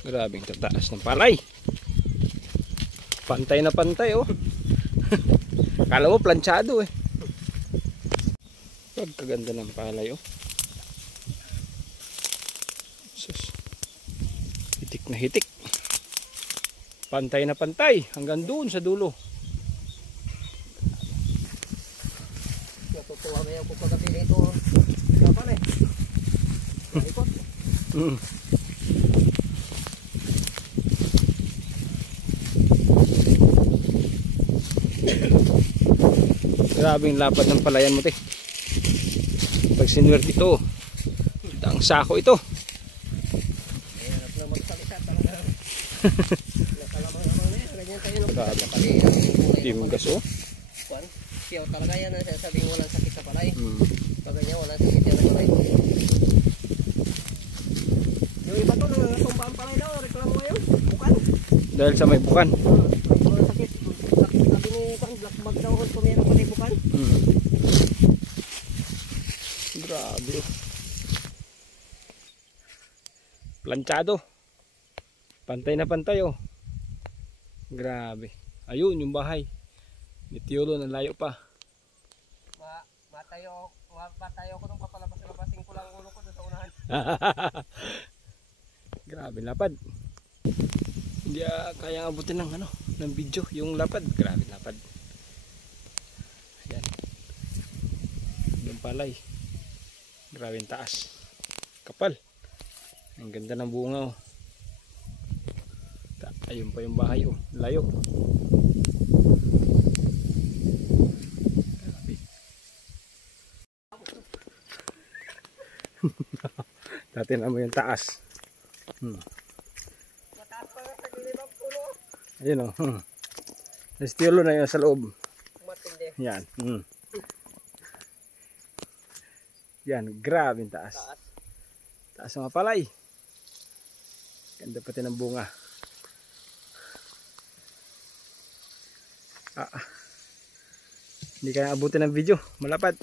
Grabing tataas ng palay. Pantay na pantay oh. Kala mo planchado eh. Pagkaganda ng palay oh. Sus. Hitik na hitik. Pantay na pantay hanggang doon sa dulo. Natutuwa ngayon ko pagkabi dito. Kapan eh. Ikot. Grabing lapad ng palayan mo te. Pag sinuwerte ito, ang sako ito. Hirap na magsalita talaga. Nakalamang naman eh. Ganyan tayo nung Timgas oh. Juan, siyaw talaga yan. Sabing walang sakit sa palay. Pag ganyan walang sakit yan ng palay. Yung iba to natumba ang palay daw. Reklamo ngayon. Bukan. Dahil sa may bukan. Walang sakit. Sabi ni Juan, black bag daw kung tumira pati bukan. Grabe oh. Planchado. Pantay na pantay oh. Grabe. Ayun yung bahay. Nitiolo ng layo pa. Matayo ko nung papalabas-labasin ko lang ulo ko doon sa unahan. Grabe lapad. Hindi kaya abutin ng ano, ng video yung lapad. Grabe lapad. Ayan. Yung palay. Grabe yung taas. Kapal. Ang ganda ng bunga oh. Ayun pa yung bahay oh. Layo. Dati na mo yung taas. Mataas pa nga sa gilid ang puno. Ayun oh. Estilo na yun sa loob. Matindi. Yan. Yan, grabe yung taas. Taas ng palay. Ganda pati ng bunga. Hindi kaya abutin ng video. Malapad.